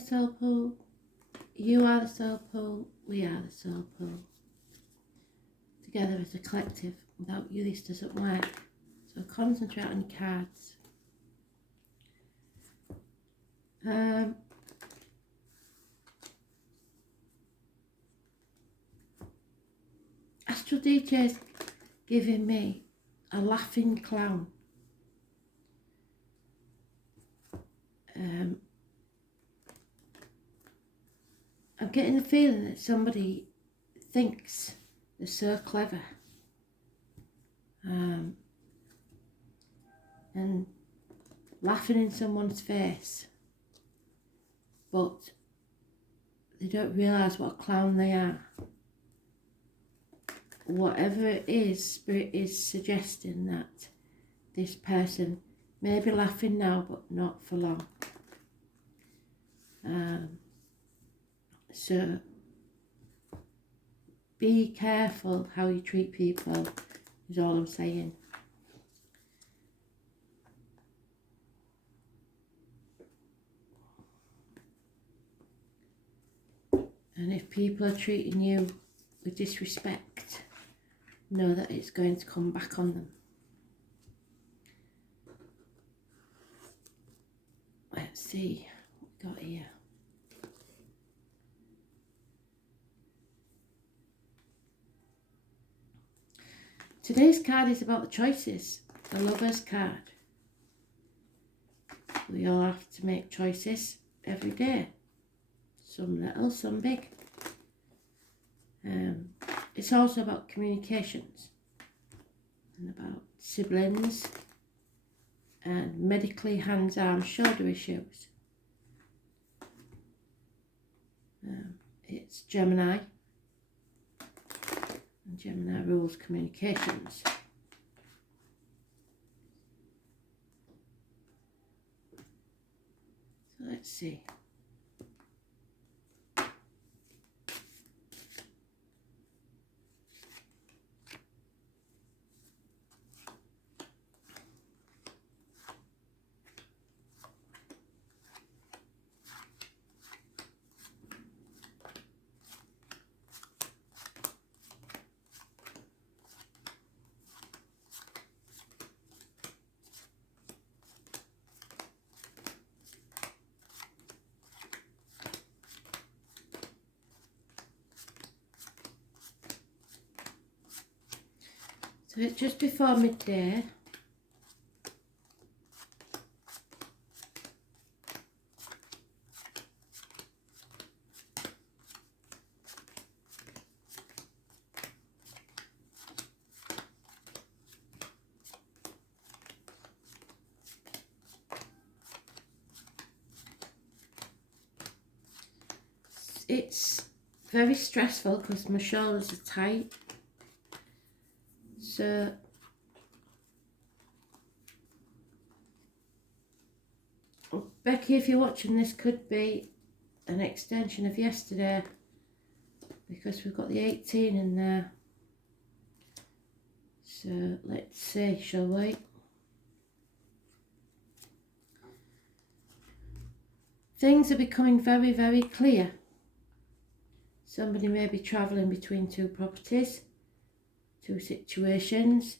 soul pool. You are the soul pool. We are the soul pool. Together as a collective. Without you, this doesn't work. So concentrate on your cards. Astral DJ's giving me a laughing clown. I'm getting the feeling that somebody thinks they're so clever. And laughing in someone's face, but they don't realise what a clown they are. Whatever it is, Spirit is suggesting that this person may be laughing now, but not for long. So be careful how you treat people, is all I'm saying. And if people are treating you with disrespect, know that it's going to come back on them. Let's see what we got here. Today's card is about the choices, the Lover's card. We all have to make choices every day. Some little, some big. It's also about communications and about siblings and medically hands, arms, shoulder issues. It's Gemini, and Gemini rules communications. So let's see. So it's just before midday. It's very stressful because my shoulders are tight. So Becky, if you're watching, this could be an extension of yesterday because we've got the 18 in there. So let's see, shall we? Things are becoming very, very clear. Somebody may be travelling between two properties, two situations,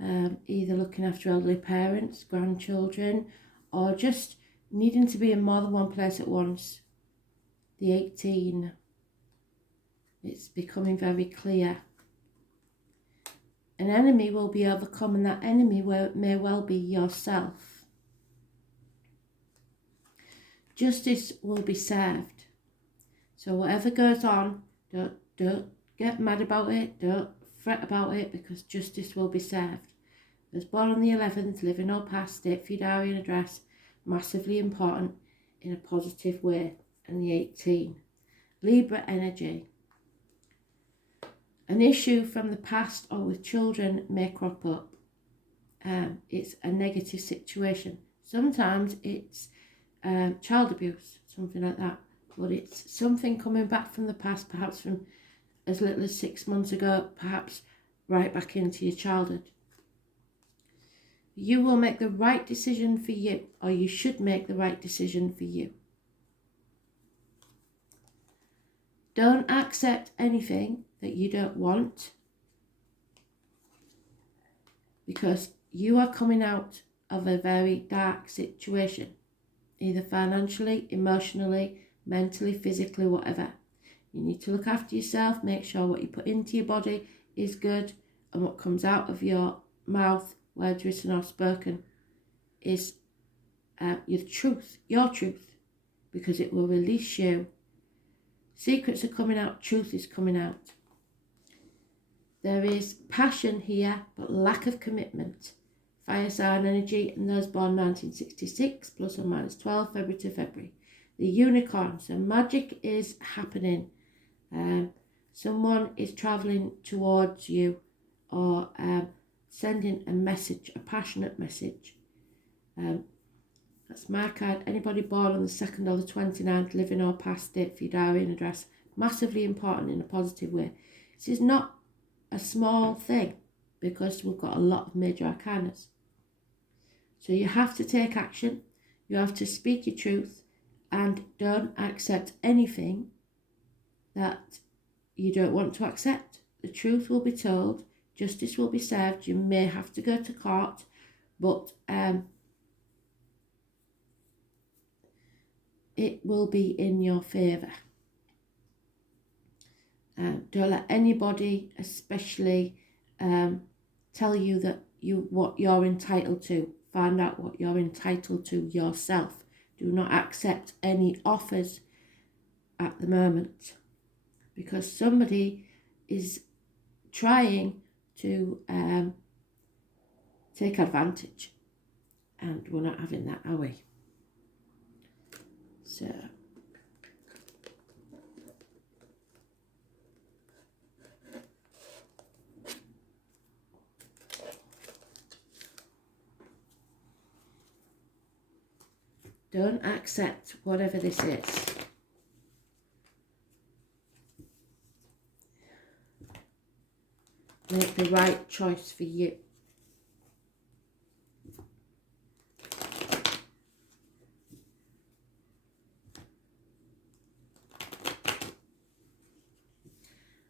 either looking after elderly parents, grandchildren, or just needing to be in more than one place at once. The 18, it's becoming very clear. An enemy will be overcome, and that enemy may well be yourself. Justice will be served. So whatever goes on, don't get mad about it, don't fret about it, because justice will be served. I was born on the 11th, living or past, state, feudarian address, massively important in a positive way, and the 18. Libra energy. An issue from the past or with children may crop up. It's a negative situation. Sometimes it's child abuse, something like that. But it's something coming back from the past, perhaps from as little as 6 months ago, perhaps right back into your childhood. You will make the right decision for you, or you should make the right decision for you. Don't accept anything that you don't want, because you are coming out of a very dark situation, either financially, emotionally, mentally, physically, whatever. You need to look after yourself, make sure what you put into your body is good, and what comes out of your mouth, words written or spoken, is your truth, because it will release you. Secrets are coming out, truth is coming out. There is passion here, but lack of commitment. Fire sign energy, and those born 1966, plus or minus 12, February to February. The unicorn, so magic is happening. Someone is travelling towards you, or sending a message, a passionate message. That's my card. Anybody born on the 2nd or the 29th, living or past it, for your diary and address, massively important in a positive way. This is not a small thing, because we've got a lot of major arcanas. So you have to take action, you have to speak your truth, and don't accept anything that you don't want to accept. The truth will be told, justice will be served, you may have to go to court, but it will be in your favour. Don't let anybody, especially, tell you that what you're entitled to. Find out what you're entitled to yourself. Do not accept any offers at the moment, because somebody is trying to take advantage, and we're not having that, are we? So don't accept whatever this is. Make the right choice for you.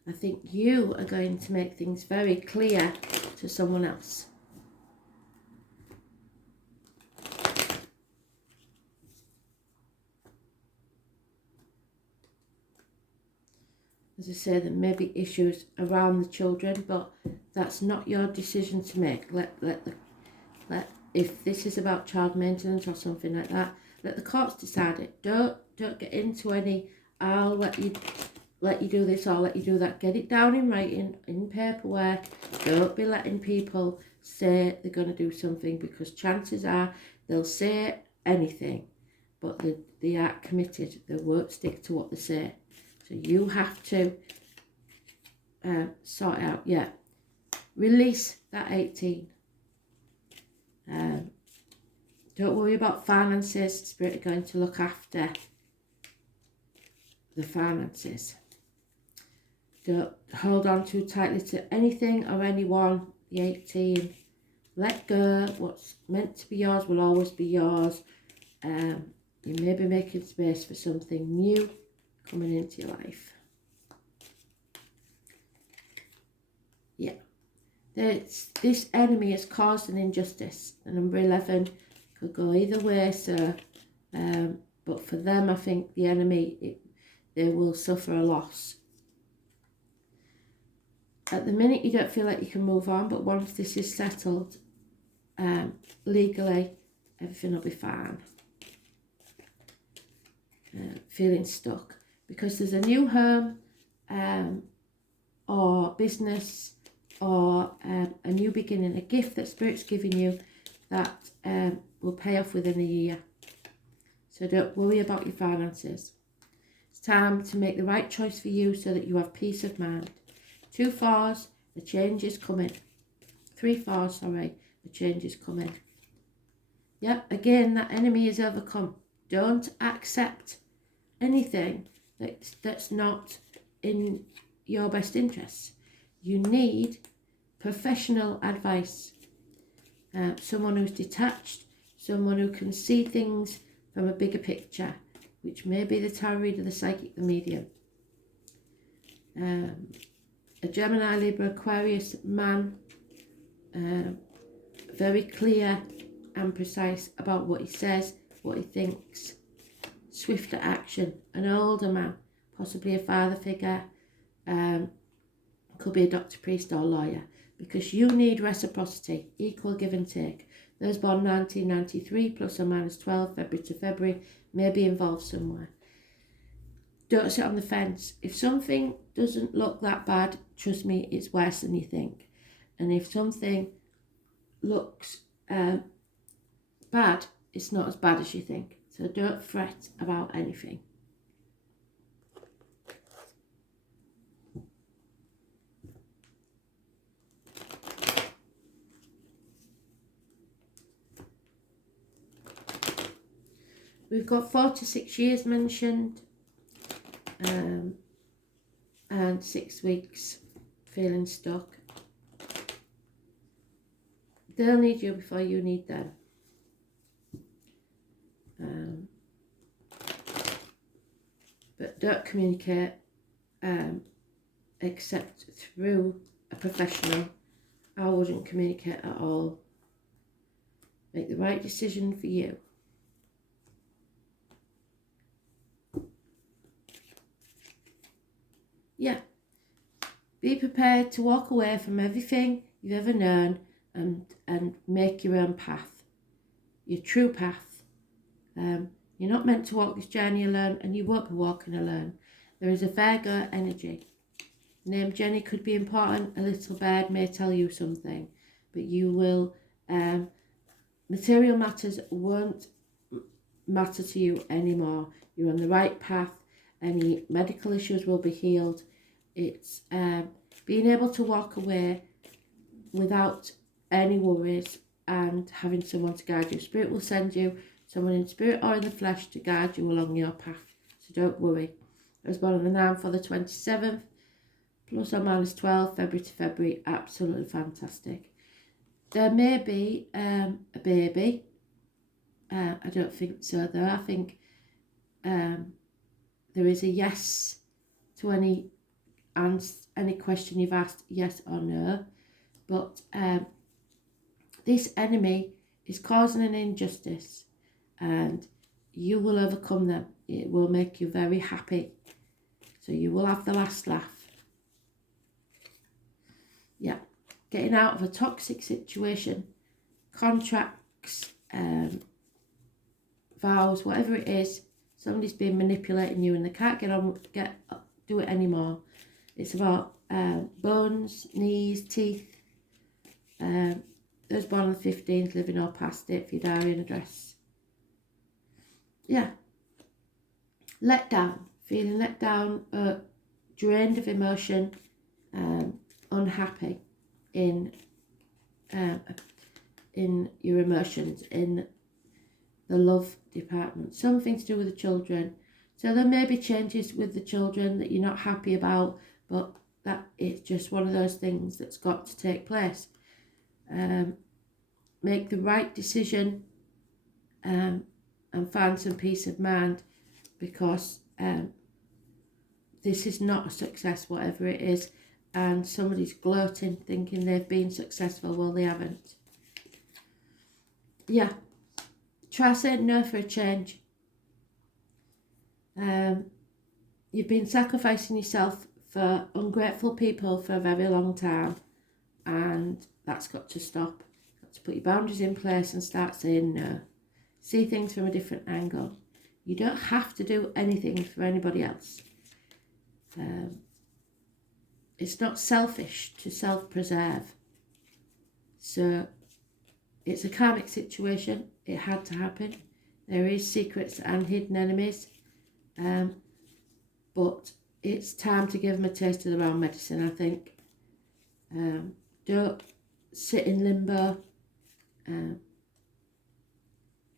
I think you are going to make things very clear to someone else. As I say, there may be issues around the children, but that's not your decision to make. If this is about child maintenance or something like that, let the courts decide it. Don't get into any, I'll let you do this, I'll let you do that. Get it down in writing, in paperwork. Don't be letting people say they're going to do something, because chances are they'll say anything, but they aren't committed. They won't stick to what they say. So you have to sort out, release that 18. Don't worry about finances. Spirit are going to look after the finances. Don't hold on too tightly to anything or anyone. The 18. Let go. What's meant to be yours will always be yours. You may be making space for something new coming into your life. Yeah. This enemy has caused an injustice. The number 11 could go either way, so but for them, I think the enemy, they will suffer a loss. At the minute, you don't feel like you can move on, but once this is settled legally, everything will be fine. Feeling stuck, because there's a new home or business or a new beginning, a gift that Spirit's giving you that will pay off within a year. So don't worry about your finances. It's time to make the right choice for you so that you have peace of mind. 2 4s, the change is coming. 3 4s, sorry, the change is coming. Yep, again, that enemy is overcome. Don't accept anything that's not in your best interests. You need professional advice. Someone who's detached, someone who can see things from a bigger picture, which may be the tarot reader, the psychic, the medium. a Gemini, Libra, Aquarius man, very clear and precise about what he says, what he thinks, swift to action, an older man, possibly a father figure, could be a doctor, priest or lawyer, because you need reciprocity, equal give and take. Those born 1993 plus or minus 12 February to February may be involved somewhere. Don't sit on the fence. If something doesn't look that bad, trust me, it's worse than you think. And if something looks bad, it's not as bad as you think. So don't fret about anything. We've got 4 to 6 years mentioned, and 6 weeks feeling stuck. They'll need you before you need them. But don't communicate except through a professional. I wouldn't communicate at all. Make the right decision for you. Yeah, be prepared to walk away from everything you've ever known and make your own path, your true path. You're not meant to walk this journey alone, and you won't be walking alone. There is a Virgo energy. Name Jenny could be important. A little bird may tell you something, but you will, material matters won't matter to you anymore. You're on the right path. Any medical issues will be healed. It's being able to walk away without any worries and having someone to guide you. Spirit will send you someone in spirit or in the flesh to guide you along your path. So don't worry. I was born on the 9th or the 27th, plus or minus 12, February to February. Absolutely fantastic. There may be a baby. I don't think so though. I think there is a yes to any question you've asked, yes or no. But this enemy is causing an injustice, and you will overcome them. It will make you very happy. So you will have the last laugh. Yeah. Getting out of a toxic situation, contracts, vows, whatever it is. Somebody's been manipulating you and they can't do it anymore. It's about bones, knees, teeth. Those born on the 15th, living or past it, for your diary and address. Yeah. Let down. Feeling let down, drained of emotion, unhappy in your emotions, in the love department. Something to do with the children. So there may be changes with the children that you're not happy about, but that it's just one of those things that's got to take place. Make the right decision and find some peace of mind, because this is not a success, whatever it is, and somebody's gloating, thinking they've been successful. Well, they haven't. Yeah. Try saying no for a change. You've been sacrificing yourself for ungrateful people for a very long time, and that's got to stop. You've got to put your boundaries in place and start saying no. See things from a different angle. You don't have to do anything for anybody else. It's not selfish to self-preserve. So it's a karmic situation. It had to happen. There is secrets and hidden enemies. But it's time to give them a taste of their own medicine, I think. Don't sit in limbo. You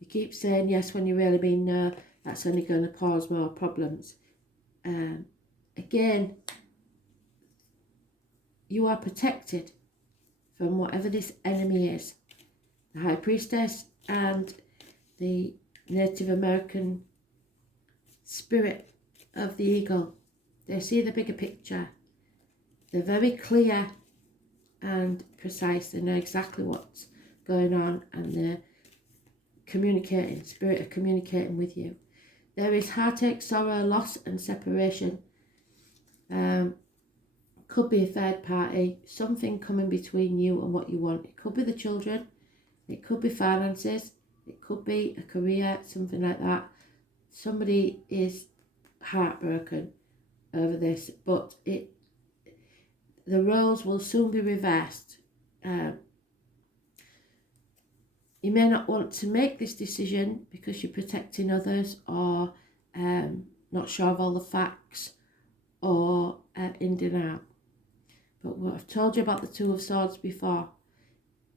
keep saying yes when you really mean no. That's only going to cause more problems. Again, you are protected from whatever this enemy is. The High Priestess and the Native American spirit of the eagle. They see the bigger picture. They're very clear and precise. They know exactly what's going on, and they're communicating, spirit of communicating with you. There is heartache, sorrow, loss and separation. Could be a third party, something coming between you and what you want. It could be the children, it could be finances, it could be a career, something like that. Somebody is heartbroken over this, but the roles will soon be reversed. You may not want to make this decision because you're protecting others, or not sure of all the facts, or in denial. But what I've told you about the Two of Swords before,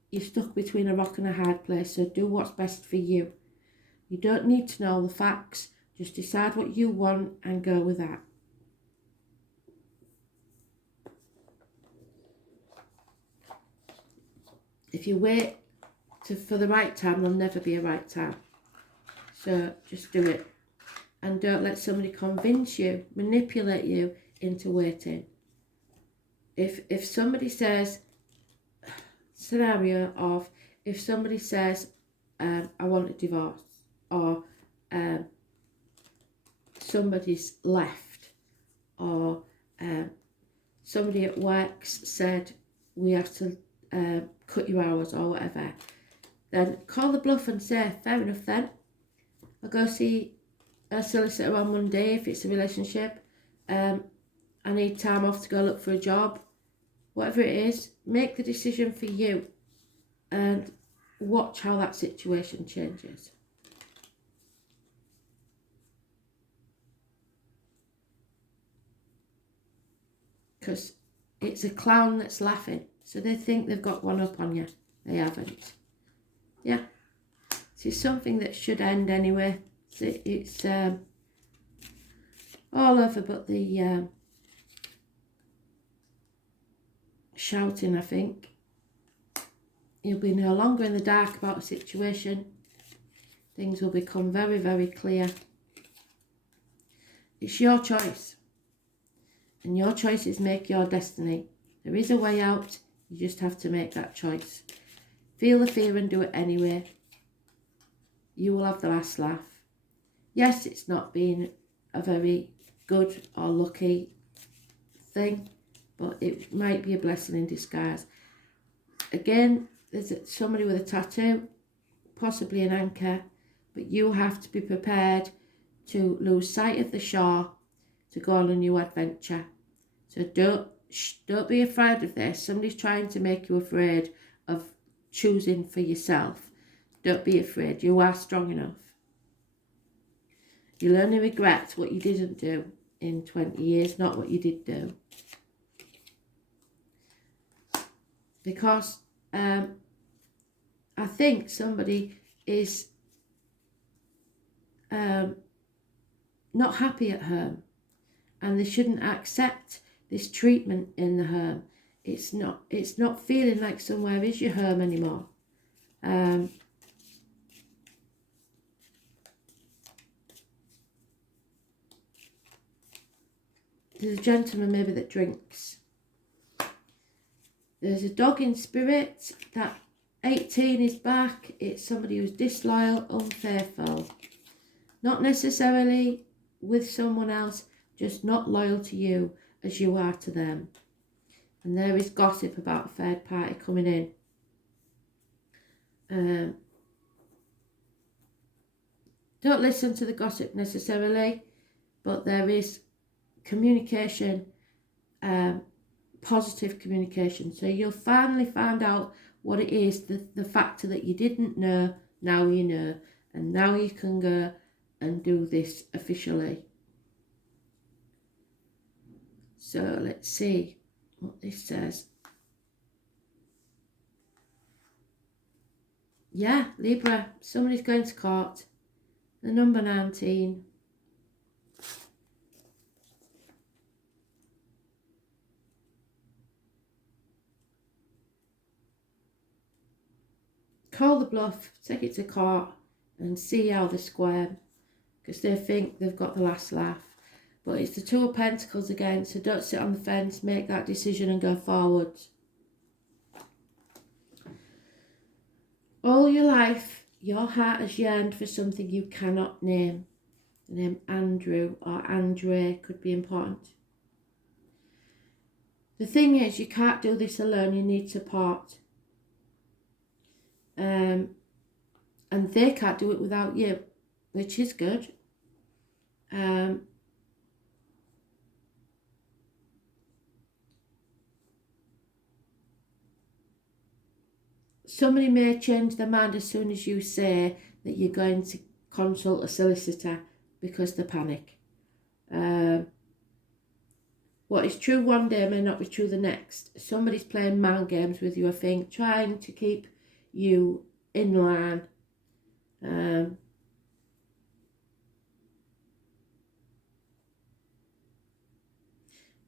you're stuck between a rock and a hard place, so do what's best for you. You don't need to know the facts, just decide what you want and go with that. If you wait for the right time, there'll never be a right time. So just do it. And don't let somebody convince you, manipulate you into waiting. If somebody says, scenario of, if somebody says, I want a divorce, or somebody's left, or somebody at work said, we have to cut your hours or whatever, then call the bluff and say, fair enough then, I'll go see a solicitor on Monday if it's a relationship. I need time off to go look for a job. Whatever it is, make the decision for you and watch how that situation changes. Because it's a clown that's laughing, so they think they've got one up on you. They haven't. Yeah. It's something that should end anyway. It's all over but the shouting, I think. You'll be no longer in the dark about a situation. Things will become very, very clear. It's your choice. And your choices make your destiny. There is a way out. You just have to make that choice. Feel the fear and do it anyway. You will have the last laugh. Yes, it's not been a very good or lucky thing, but it might be a blessing in disguise. Again, there's somebody with a tattoo, possibly an anchor, but you have to be prepared to lose sight of the shore to go on a new adventure. So don't be afraid of this. Somebody's trying to make you afraid of choosing for yourself. Don't be afraid. You are strong enough. You'll only regret what you didn't do in 20 years, not what you did do. Because I think somebody is not happy at home, and they shouldn't accept this treatment in the home. It's not feeling like somewhere is your home anymore. There's a gentleman maybe that drinks. There's a dog in spirit. That 18 is back. It's somebody who's disloyal, unfaithful. Not necessarily with someone else, just not loyal to you as you are to them. And there is gossip about a third party coming in. Don't listen to the gossip necessarily, but there is communication, positive communication. So you'll finally find out what it is, the factor that you didn't know, now you know. And now you can go and do this officially. So let's see what this says. Yeah, Libra, somebody's going to court. The number 19. Call the bluff, take it to court and see how they square, because they think they've got the last laugh. But it's the Two of Pentacles again, so don't sit on the fence, make that decision and go forwards. All your life, your heart has yearned for something you cannot name. The name Andrew or Andre could be important. The thing is, you can't do this alone, you need support. And they can't do it without you, which is good. Somebody may change their mind as soon as you say that you're going to consult a solicitor because they panic. What is true one day may not be true the next. Somebody's playing mind games with you, I think, trying to keep you in line.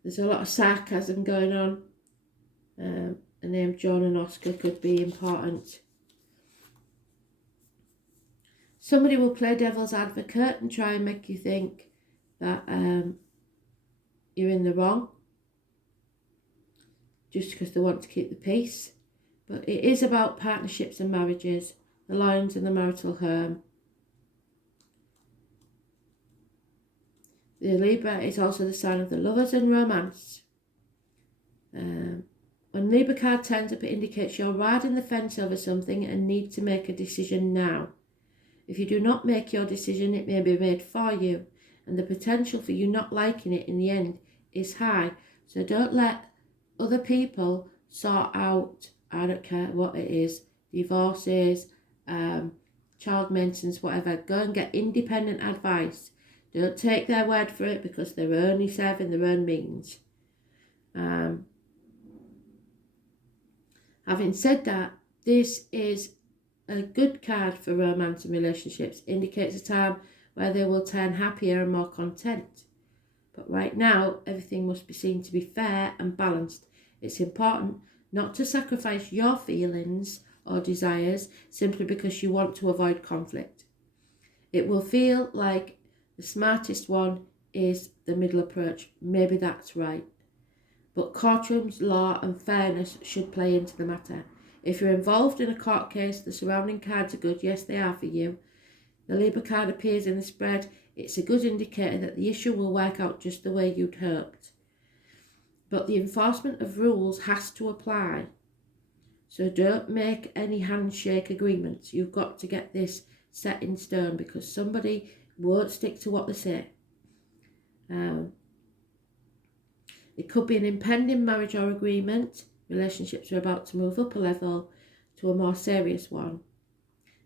There's a lot of sarcasm going on. The name John and Oscar could be important. Somebody will play devil's advocate and try and make you think that you're in the wrong, just because they want to keep the peace. But it is about partnerships and marriages, the lions and the marital home. The Libra is also the sign of the lovers and romance. When Libra card turns up, it indicates you're riding the fence over something and need to make a decision now. If you do not make your decision, it may be made for you, and the potential for you not liking it in the end is high. So don't let other people sort out, I don't care what it is, divorces, child maintenance, whatever. Go and get independent advice. Don't take their word for it because they're only serving their own means. Having said that, this is a good card for romance and relationships. Indicates a time where they will turn happier and more content. But right now, everything must be seen to be fair and balanced. It's important not to sacrifice your feelings or desires simply because you want to avoid conflict. It will feel like the smartest one is the middle approach. Maybe that's right. But courtrooms, law and fairness should play into the matter. If you're involved in a court case, the surrounding cards are good. Yes, they are for you. The Libra card appears in the spread. It's a good indicator that the issue will work out just the way you'd hoped. But the enforcement of rules has to apply. So don't make any handshake agreements. You've got to get this set in stone because somebody won't stick to what they say. It could be an impending marriage or agreement. Relationships are about to move up a level to a more serious one.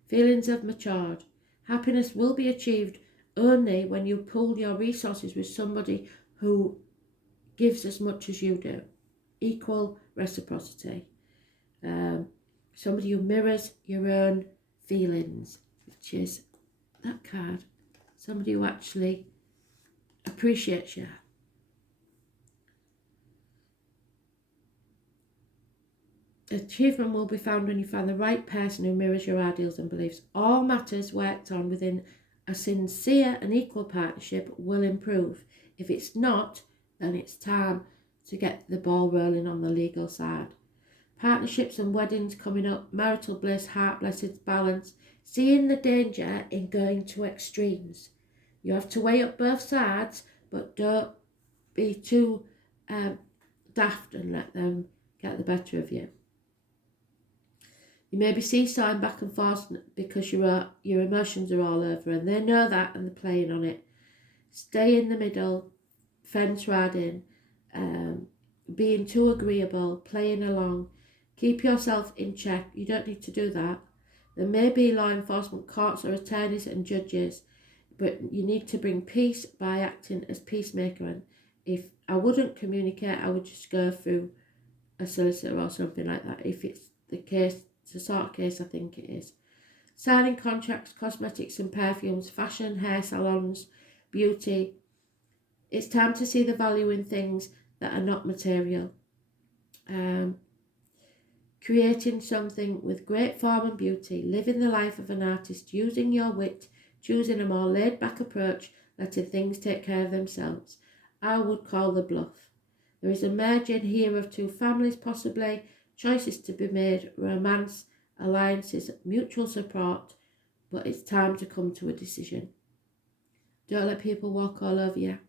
Feelings have matured. Happiness will be achieved only when you pool your resources with somebody who gives as much as you do. Equal reciprocity. Somebody who mirrors your own feelings, which is that card. Somebody who actually appreciates you. Achievement will be found when you find the right person who mirrors your ideals and beliefs. All matters worked on within a sincere and equal partnership will improve. If it's not, then it's time to get the ball rolling on the legal side. Partnerships and weddings coming up, marital bliss, heart blessed, balance. Seeing the danger in going to extremes. You have to weigh up both sides, but don't be too daft and let them get the better of you. You may be seesawing back and forth because your emotions are all over and they know that and they're playing on it. Stay in the middle, fence riding, being too agreeable, playing along. Keep yourself in check. You don't need to do that. There may be law enforcement, courts or attorneys and judges, but you need to bring peace by acting as peacemaker. And if I wouldn't communicate, I would just go through a solicitor or something like that. If it's the case, it's the sort of case I think it is. Signing contracts, cosmetics and perfumes, fashion, hair salons, beauty. It's time to see the value in things that are not material. Creating something with great form and beauty, living the life of an artist, using your wit, choosing a more laid-back approach, letting things take care of themselves. I would call the bluff. There is a merging here of two families possibly, choices to be made, romance, alliances, mutual support, but it's time to come to a decision. Don't let people walk all over you.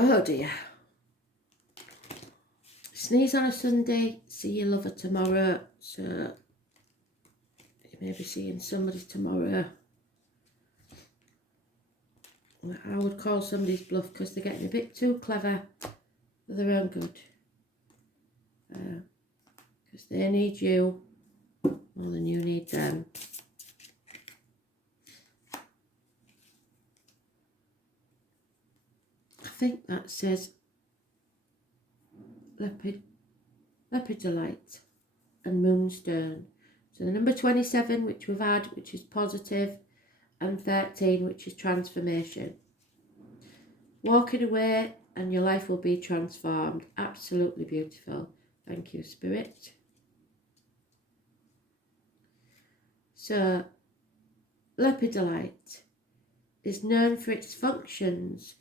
Oh dear. Sneeze on a Sunday, see your lover tomorrow. So you may be seeing somebody tomorrow. I would call somebody's bluff because they're getting a bit too clever for their own good. Because they need you more than you need them. I think that says Lepidolite and Moonstone. So the number 27, which we've had, which is positive, and 13, which is transformation. Walking away and your life will be transformed. Absolutely beautiful. Thank you, Spirit. So, lepidolite is known for its functions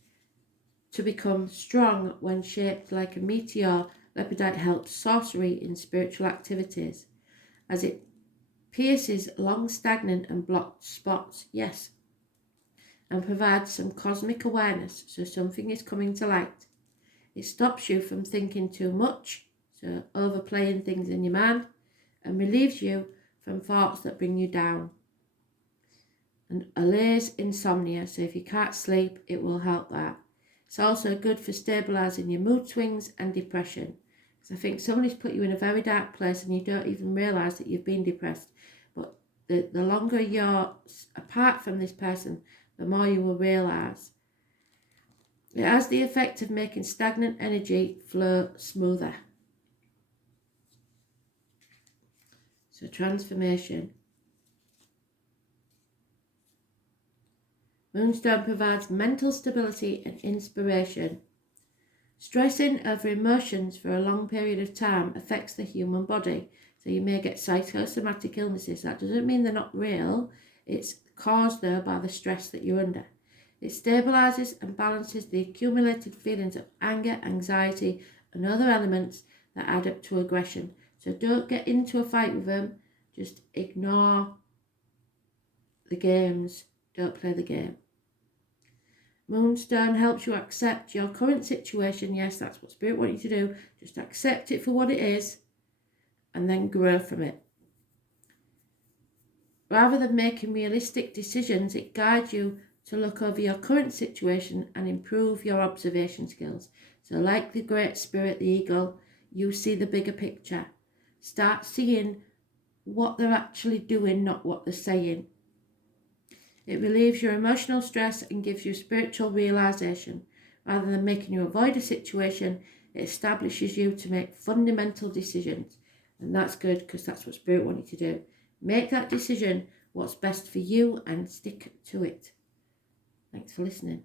to become strong when shaped like a meteor. Lepidolite helps sorcery in spiritual activities as it pierces long stagnant and blocked spots, yes, and provides some cosmic awareness, so something is coming to light. It stops you from thinking too much, so overplaying things in your mind, and relieves you from thoughts that bring you down. And allays insomnia, so if you can't sleep, it will help that. It's also good for stabilising your mood swings and depression. Because I think somebody's put you in a very dark place and you don't even realise that you've been depressed. But the longer you're apart from this person, the more you will realise. It has the effect of making stagnant energy flow smoother. So transformation. Moonstone provides mental stability and inspiration. Stressing over emotions for a long period of time affects the human body. So you may get psychosomatic illnesses. That doesn't mean they're not real. It's caused though by the stress that you're under. It stabilises and balances the accumulated feelings of anger, anxiety and other elements that add up to aggression. So don't get into a fight with them. Just ignore the games. Don't play the game. Moonstone helps you accept your current situation. Yes, that's what Spirit wants you to do. Just accept it for what it is and then grow from it. Rather than making realistic decisions, it guides you to look over your current situation and improve your observation skills. So like the Great Spirit, the Eagle, you see the bigger picture. Start seeing what they're actually doing, not what they're saying. It relieves your emotional stress and gives you spiritual realisation. Rather than making you avoid a situation, it establishes you to make fundamental decisions. And that's good because that's what Spirit wants you to do. Make that decision, what's best for you, and stick to it. Thanks for listening.